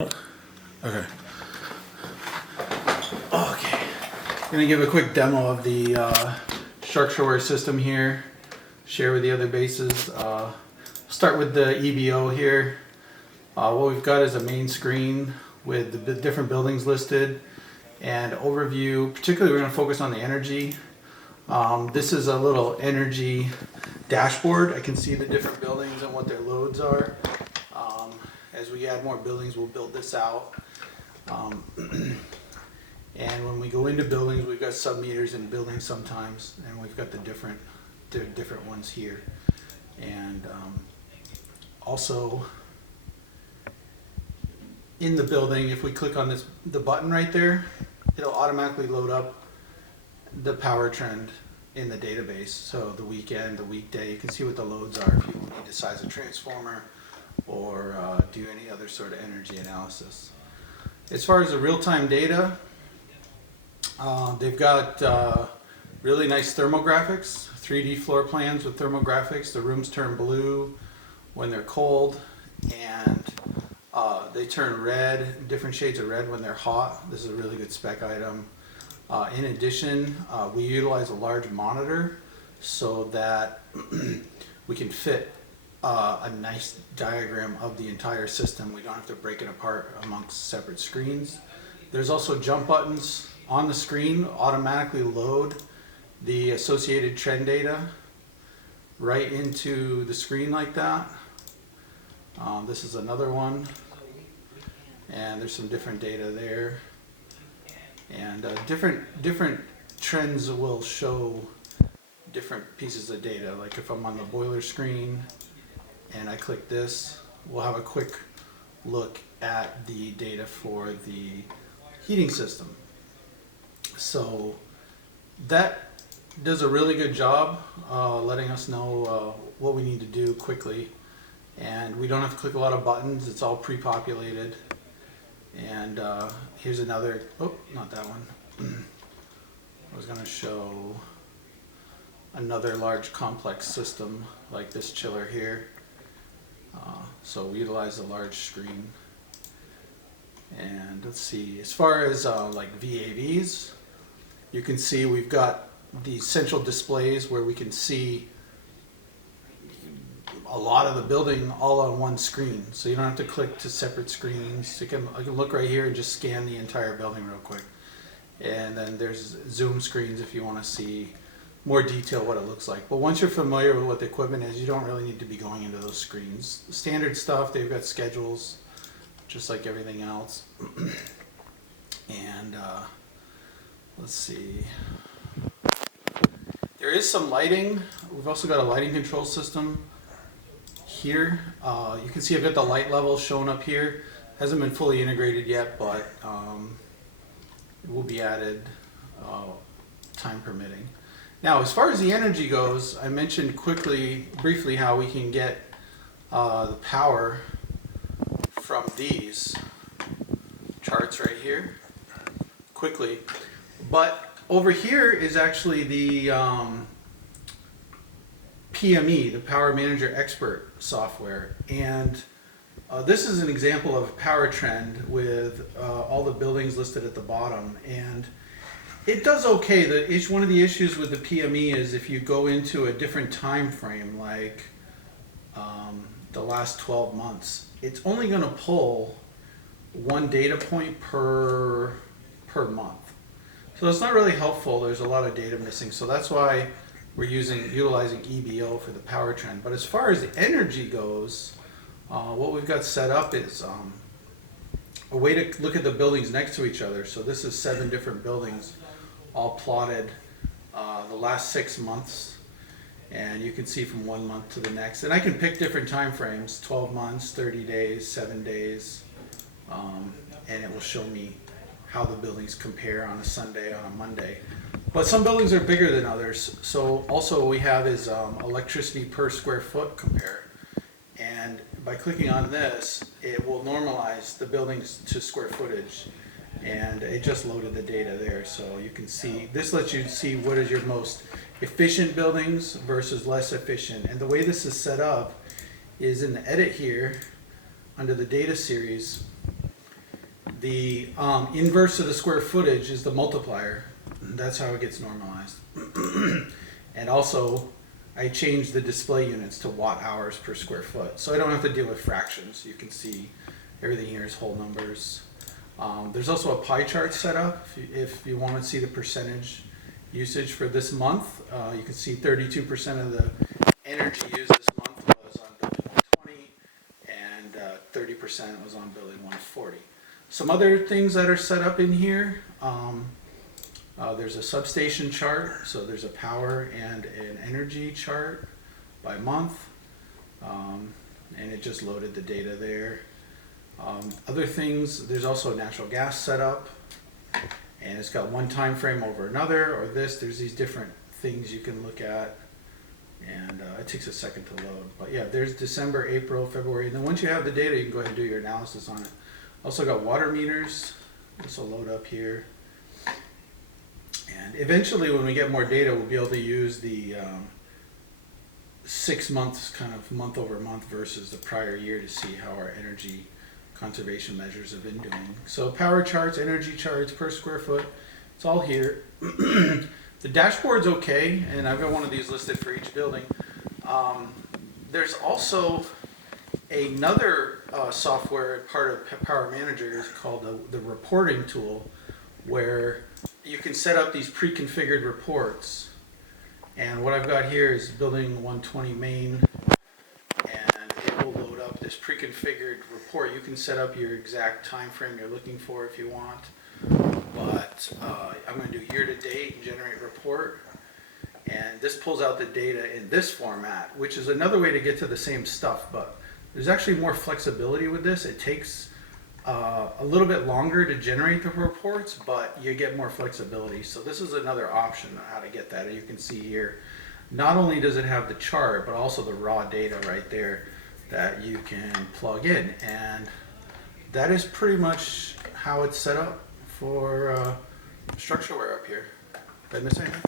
Okay. Okay. I'm gonna give a quick demo of the structureware system here. Share with the other bases. Start with the EBO here. What we've got is a main screen with the different buildings listed and overview. Particularly, we're gonna focus on the energy. This is a little energy dashboard. I can see the different buildings and what their loads are. As we add more buildings, we'll build this out. And when we go into buildings, we've got sub-meters in buildings sometimes, and we've got the different ones here. And also in the building, if we click on the button right there, it'll automatically load up the power trend in the database. So the weekend, the weekday, you can see what the loads are if you need to size a transformer or do any other sort of energy analysis. As far as the real-time data, they've got really nice thermographics, 3D floor plans with thermographics. The rooms turn blue when they're cold, and they turn red, different shades of red when they're hot. This is a really good spec item. In addition, we utilize a large monitor so that we can fit a nice diagram of the entire system. We don't have to break it apart amongst separate screens. There's also jump buttons on the screen, automatically load the associated trend data right into the screen like that. This is another one, and there's some different data there. And different trends will show different pieces of data. Like if I'm on the boiler screen and I click this, we'll have a quick look at the data for the heating system. So that does a really good job letting us know what we need to do quickly. And we don't have to click a lot of buttons, it's all pre-populated. And here's another, oh, not that one. I was going to show another large complex system like this chiller here. So we utilize a large screen. And let's see, as far as like VAVs, you can see we've got these central displays where we can see a lot of the building all on one screen. So you don't have to click to separate screens. I can look right here and just scan the entire building real quick. And then there's zoom screens if you want to see more detail what it looks like. But once you're familiar with what the equipment is, you don't really need to be going into those screens. Standard stuff, they've got schedules, just like everything else. And let's see. There is some lighting. We've also got a lighting control system here. You can see I've got the light level shown up here. Hasn't been fully integrated yet, but it will be added time permitting. Now, as far as the energy goes, I mentioned briefly how we can get the power from these charts right here quickly. But over here is actually the PME, the Power Manager Expert software. And this is an example of a power trend with all the buildings listed at the bottom. And it does okay. One of the issues with the PME is if you go into a different time frame, like the last 12 months, it's only going to pull one data point per month. So it's not really helpful. There's a lot of data missing. So that's why we're utilizing EBO for the power trend. But as far as the energy goes, what we've got set up is a way to look at the buildings next to each other. So this is 7 different buildings all plotted the last 6 months, and you can see from one month to the next. And I can pick different time frames, 12 months, 30 days, 7 days, and it will show me how the buildings compare on a Sunday, on a Monday. But some buildings are bigger than others. So also what we have is electricity per square foot compare. And by clicking on this, it will normalize the buildings to square footage. And it just loaded the data there. So you can see, this lets you see what is your most efficient buildings versus less efficient. And the way this is set up is in the edit here, under the data series, The inverse of the square footage is the multiplier. That's how it gets normalized. And also, I changed the display units to watt hours per square foot, so I don't have to deal with fractions. You can see everything here is whole numbers. There's also a pie chart set up if you want to see the percentage usage for this month. You can see 32% of the energy used this month was on building 120, and 30% was on building 140. Some other things that are set up in here, there's a substation chart, so there's a power and an energy chart by month, and it just loaded the data there. Other things, there's also a natural gas setup, and it's got one time frame over another, or there's these different things you can look at, and it takes a second to load. But yeah, there's December, April, February, and then once you have the data, you can go ahead and do your analysis on it. Also got water meters. This will load up here. And eventually, when we get more data, we'll be able to use the 6 months, kind of month over month versus the prior year, to see how our energy conservation measures have been doing. So power charts, energy charts per square foot, it's all here. The dashboard's okay, and I've got one of these listed for each building. There's also another software part of Power Manager called the reporting tool, where you can set up these pre-configured reports. And what I've got here is building 120 main, and it will load up this pre-configured report. You can set up your exact time frame you're looking for if you want, but I'm going to do year to date and generate report, and this pulls out the data in this format, which is another way to get to the same stuff, but there's actually more flexibility with this. It takes a little bit longer to generate the reports, but you get more flexibility. So this is another option on how to get that. You can see here, not only does it have the chart, but also the raw data right there that you can plug in. And that is pretty much how it's set up for structureware up here. Did I miss anything?